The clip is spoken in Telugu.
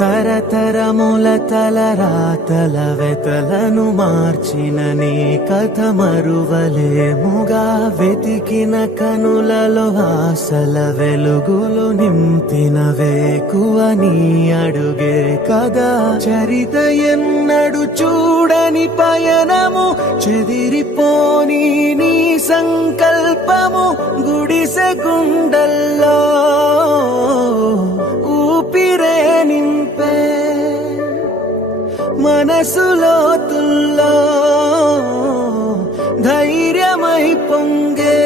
తరతరముల తలరాతల వెతలను మార్చిన నీ కథ మరువలేముగా. వెతికిన కనులలో ఆశల వెలుగులు నింపిన వేకువ నీ అడుగే కదా. చరిత ఎన్నడు చూడని పయనము, చెదిరిపోని నీ సంకల్పము. గుడిసె గుండల్లో ఊపిరే నింపే, మనసులో తుల్లో ధైర్యమై పొంగే.